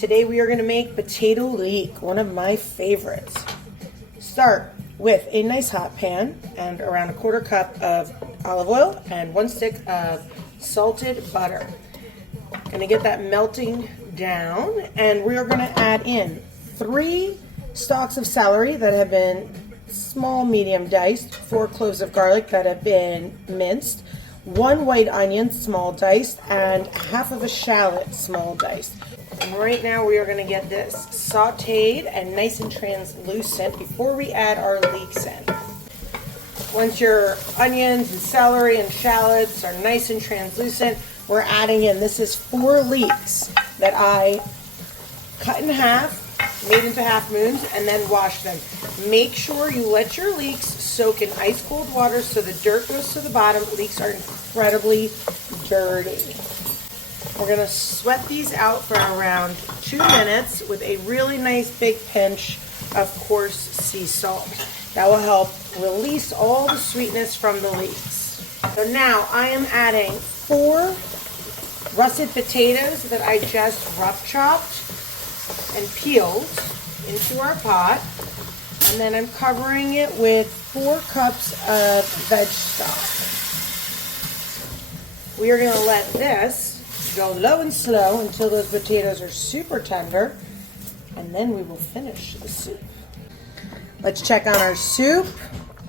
Today we are going to make potato leek, one of my favorites. Start with a nice hot pan and around a 1/4 cup of olive oil and 1 stick of salted butter. Going to get that melting down, and we are going to add in 3 stalks of celery that have been small medium diced, 4 cloves of garlic that have been minced, 1 white onion small diced, and half of a shallot small diced. And right now we are going to get this sauteed and nice and translucent before we add our leeks in. Once your onions and celery and shallots are nice and translucent, we're adding in, this is 4 leeks that I cut in half, made into half moons, and then washed them. Make sure you let your leeks soak in ice cold water so the dirt goes to the bottom. Leeks are incredibly dirty. We're going to sweat these out for around 2 minutes with a really nice big pinch of coarse sea salt. That will help release all the sweetness from the leeks. So now I am adding 4 russet potatoes that I just rough chopped and peeled into our pot. And then I'm covering it with 4 cups of veg stock. We are going to let this go low and slow until those potatoes are super tender, and then we will finish the soup. Let's check on our soup.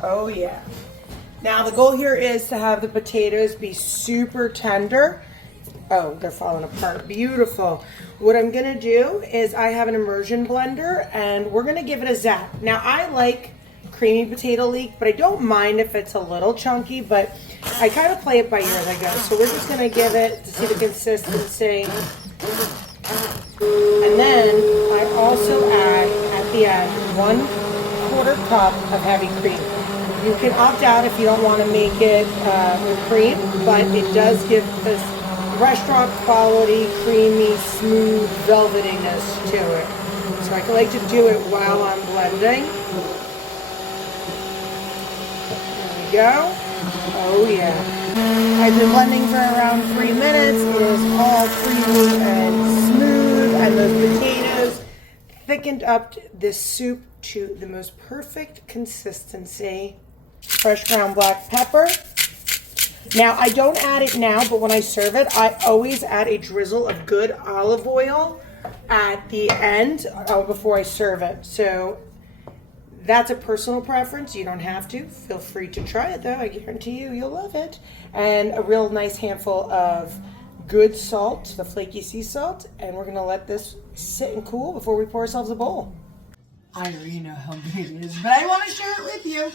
Oh yeah. Now the goal here is to have the potatoes be super tender. Oh, they're falling apart. Beautiful. What I'm going to do is I have an immersion blender, and we're going to give it a zap. Now I like creamy potato leek, but I don't mind if it's a little chunky, but I kind of play it by ear as I go. So we're just going to give it to see the consistency. And then I also add at the end 1/4 cup of heavy cream. You can opt out if you don't want to make it with cream, but it does give this restaurant quality, creamy, smooth velvetiness to it. So I like to do it while I'm blending. There we go. Oh yeah. I've been blending for around 3 minutes. It is all creamy and smooth, and those potatoes thickened up this soup to the most perfect consistency. Fresh ground black pepper. Now, I don't add it now, but when I serve it, I always add a drizzle of good olive oil at the end before I serve it. So that's a personal preference. You don't have to. Feel free to try it, though. I guarantee you, you'll love it. And a real nice handful of good salt, the flaky sea salt. And we're going to let this sit and cool before we pour ourselves a bowl. I already know how big it is, but I want to share it with you.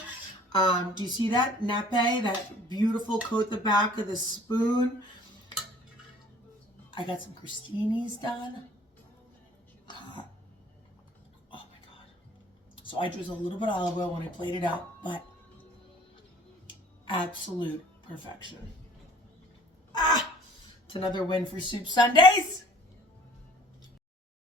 Do you see that nappe, that beautiful coat at the back of the spoon? I got some crostinis done. Oh my God. So I drizzle a little bit of olive oil when I plate it out, but absolute perfection. It's another win for Soup Sundays.